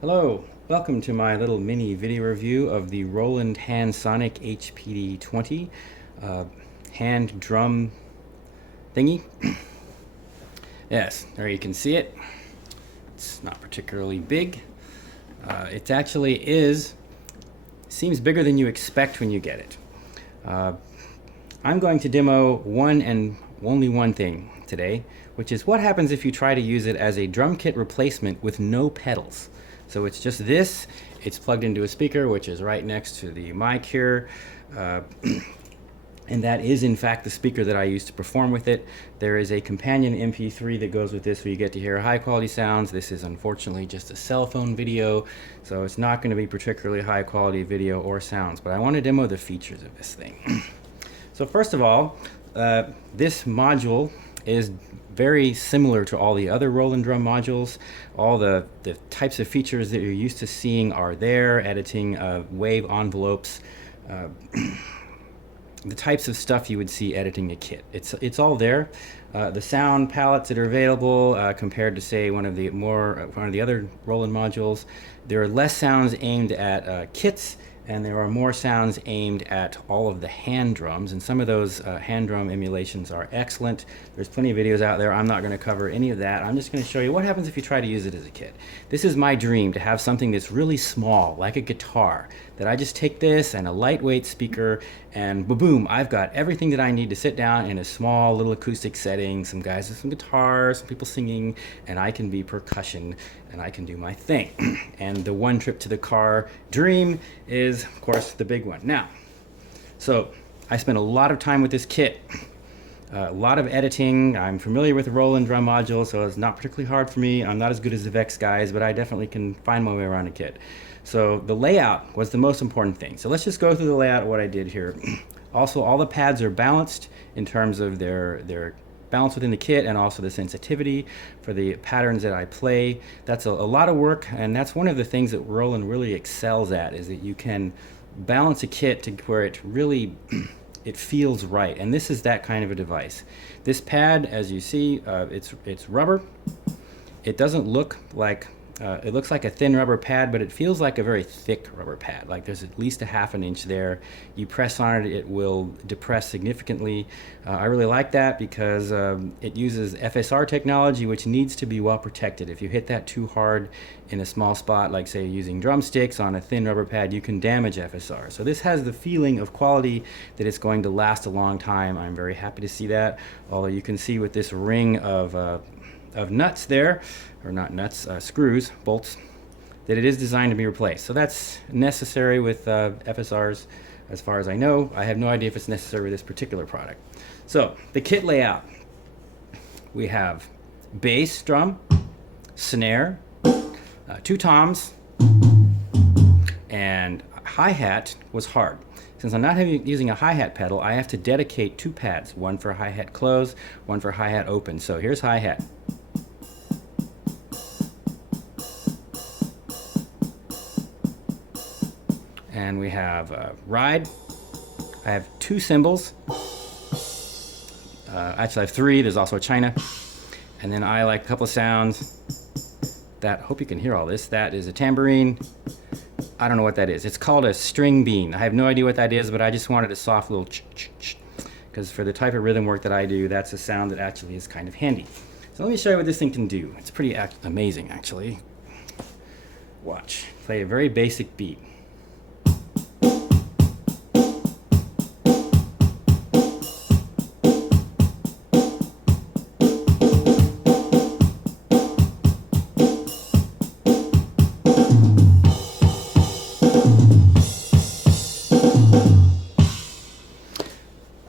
Hello, welcome to my little mini video review of the Roland HandSonic HPD-20 hand drum thingy. Yes, there you can see it. It's not particularly big. It actually seems bigger than you expect when you get it. I'm going to demo one and only one thing today, which is what happens if you try to use it as a drum kit replacement with no pedals. So it's just this, it's plugged into a speaker, which is right next to the mic here. And that is in fact the speaker that I use to perform with it. There is a companion MP3 that goes with this where you get to hear high quality sounds. This is unfortunately just a cell phone video, so it's not going to be particularly high quality video or sounds, but I want to demo the features of this thing. So first of all, this module is very similar to all the other Roland drum modules. All the types of features that you're used to seeing are there. Editing wave envelopes, the types of stuff you would see editing a kit. It's all there. The sound palettes that are available compared to say one of the other Roland modules, there are less sounds aimed at kits, and there are more sounds aimed at all of the hand drums, and some of those hand drum emulations are excellent. There's plenty of videos out there. I'm not going to cover any of that. I'm just going to show you what happens if you try to use it as a kit. This is my dream, to have something that's really small, like a guitar, that I just take this and a lightweight speaker, and boom, I've got everything that I need to sit down in a small little acoustic setting, some guys with some guitars, some people singing, and I can be percussion, and I can do my thing. And the one trip to the car dream is, of course, the big one. Now, so I spent a lot of time with this kit, a lot of editing. I'm familiar with the Roland drum module, so it's not particularly hard for me. I'm not as good as the Vex guys, but I definitely can find my way around a kit. So the layout was the most important thing. So let's just go through the layout of what I did here. Also, all the pads are balanced in terms of their balance within the kit, and also the sensitivity for the patterns that I play. That's a lot of work, and that's one of the things that Roland really excels at, is that you can balance a kit to where it really it feels right, and this is that kind of a device. This pad, as you see, it's rubber. It doesn't look like it looks like a thin rubber pad, but it feels like a very thick rubber pad. Like there's at least a ½ inch there. You press on it, it will depress significantly. I really like that because it uses FSR technology, which needs to be well protected. If you hit that too hard in a small spot, like say using drumsticks on a thin rubber pad, you can damage FSR. So this has the feeling of quality that it's going to last a long time. I'm very happy to see that. Although you can see with this ring of nuts there, or not nuts, screws, bolts, that it is designed to be replaced. So that's necessary with FSRs as far as I know. I have no idea if it's necessary with this particular product. So the kit layout, we have bass drum, snare, 2 toms, and hi-hat was hard. Since I'm not using a hi-hat pedal, I have to dedicate 2 pads, one for hi-hat close, one for hi-hat open. So here's hi-hat. And we have ride. I have 2 cymbals. Actually, I have 3. There's also a china. And then I like a couple of sounds. That, hope you can hear all this. That is a tambourine. I don't know what that is. It's called a string bean. I have no idea what that is, but I just wanted a soft little ch-ch-ch, because for the type of rhythm work that I do, that's a sound that actually is kind of handy. So let me show you what this thing can do. It's pretty amazing, actually. Watch. Play a very basic beat.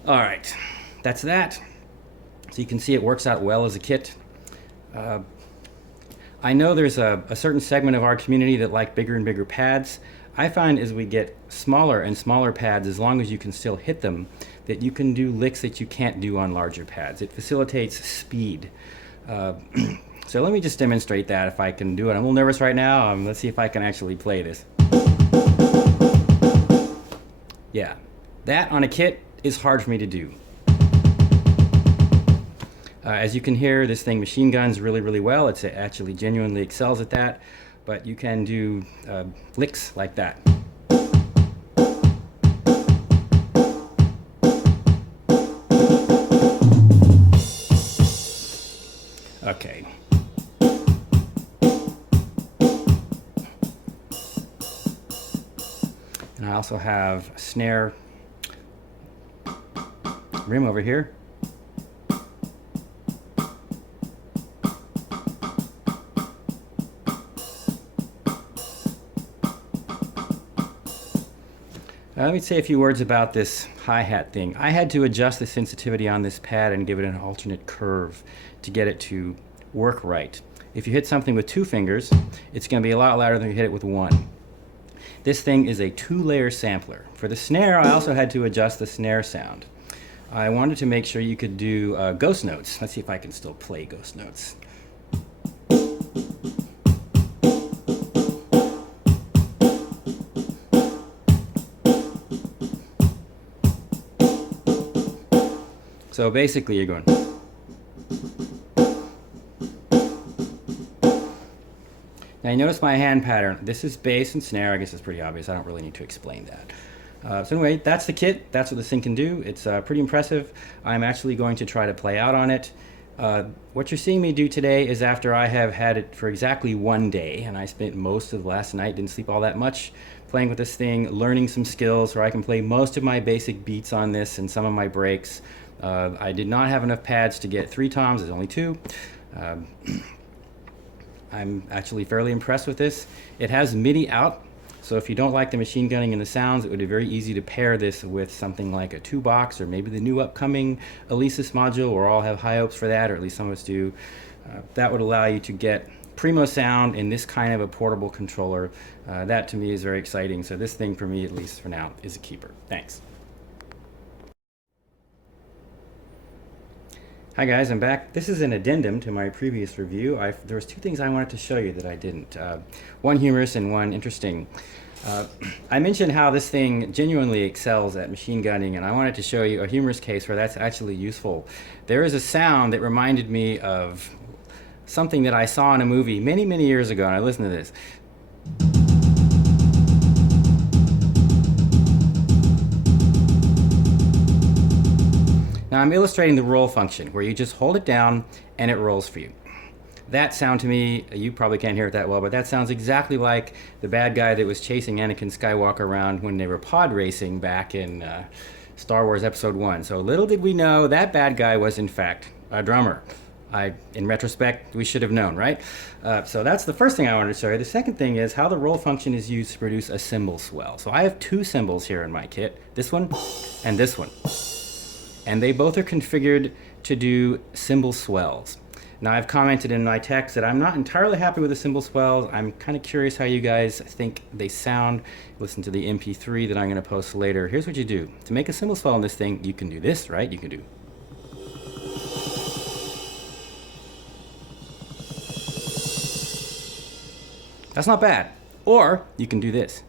All right, that's that. So you can see it works out well as a kit. I know there's a certain segment of our community that like bigger and bigger pads. I find as we get smaller and smaller pads, as long as you can still hit them, that you can do licks that you can't do on larger pads. It facilitates speed. So let me just demonstrate that if I can do it. I'm a little nervous right now. Let's see if I can actually play this. Yeah, that on a kit is hard for me to do. As you can hear, this thing machine guns really, really well. It actually genuinely excels at that. but you can do licks like that. Okay. And I also have snare rim over here. Let me say a few words about this hi-hat thing. I had to adjust the sensitivity on this pad and give it an alternate curve to get it to work right. If you hit something with 2 fingers, it's going to be a lot louder than if you hit it with 1. This thing is a 2-layer sampler. For the snare, I also had to adjust the snare sound. I wanted to make sure you could do ghost notes. Let's see if I can still play ghost notes. So basically you're going. Now you notice my hand pattern. This is bass and snare. I guess it's pretty obvious. I don't really need to explain that. So anyway, that's the kit. That's what this thing can do. It's pretty impressive. I'm actually going to try to play out on it. What you're seeing me do today is after I have had it for exactly 1 day, and I spent most of last night, didn't sleep all that much, playing with this thing, learning some skills where I can play most of my basic beats on this and some of my breaks. I did not have enough pads to get 3 toms, there's only 2. I'm actually fairly impressed with this. It has MIDI out, so if you don't like the machine gunning and the sounds, it would be very easy to pair this with something like a 2-box or maybe the new upcoming Alesis module. We'll all have high hopes for that, or at least some of us do. That would allow you to get primo sound in this kind of a portable controller. That to me is very exciting, so this thing for me, at least for now, is a keeper. Thanks. Hi guys, I'm back. This is an addendum to my previous review. There was 2 things I wanted to show you that I didn't. One humorous and one interesting. I mentioned how this thing genuinely excels at machine gunning, and I wanted to show you a humorous case where that's actually useful. There is a sound that reminded me of something that I saw in a movie many, many years ago, and I listened to this. Now I'm illustrating the roll function, where you just hold it down and it rolls for you. That sound to me, you probably can't hear it that well, but that sounds exactly like the bad guy that was chasing Anakin Skywalker around when they were pod racing back in Star Wars Episode 1. So little did we know that bad guy was in fact a drummer. In retrospect, we should have known, right? So that's the first thing I wanted to show you. The second thing is how the roll function is used to produce a cymbal swell. So I have 2 cymbals here in my kit, this one and this one. And they both are configured to do cymbal swells. Now I've commented in my text that I'm not entirely happy with the cymbal swells. I'm kind of curious how you guys think they sound. Listen to the MP3 that I'm going to post later. Here's what you do. To make a cymbal swell on this thing, you can do this, right? You can do. That's not bad. Or you can do this.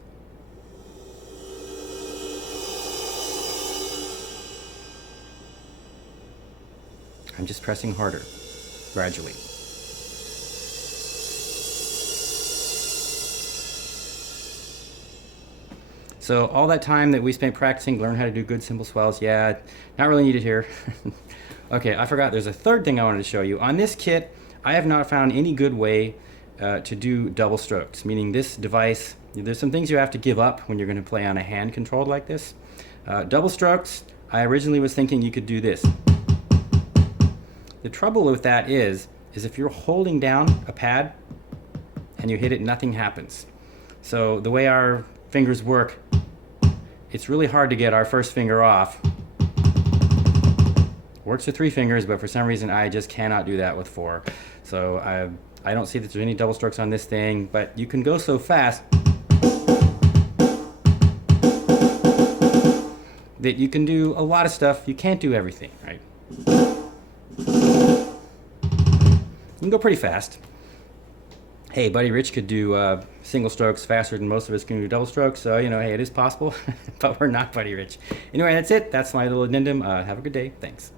I'm just pressing harder, gradually. So all that time that we spent practicing, learn how to do good cymbal swells, yeah, not really needed here. Okay, I forgot, there's a third thing I wanted to show you. On this kit, I have not found any good way to do double strokes, meaning this device, there's some things you have to give up when you're going to play on a hand controlled like this. Double strokes, I originally was thinking you could do this. The trouble with that is if you're holding down a pad and you hit it, nothing happens. So the way our fingers work, it's really hard to get our first finger off. Works with 3 fingers, but for some reason I just cannot do that with 4. So I don't see that there's any double strokes on this thing, but you can go so fast that you can do a lot of stuff. You can't do everything, right? You can go pretty fast. Hey, Buddy Rich could do single strokes faster than most of us can do double strokes, so, you know, hey, it is possible, but we're not Buddy Rich. Anyway, that's it. That's my little addendum. Have a good day. Thanks.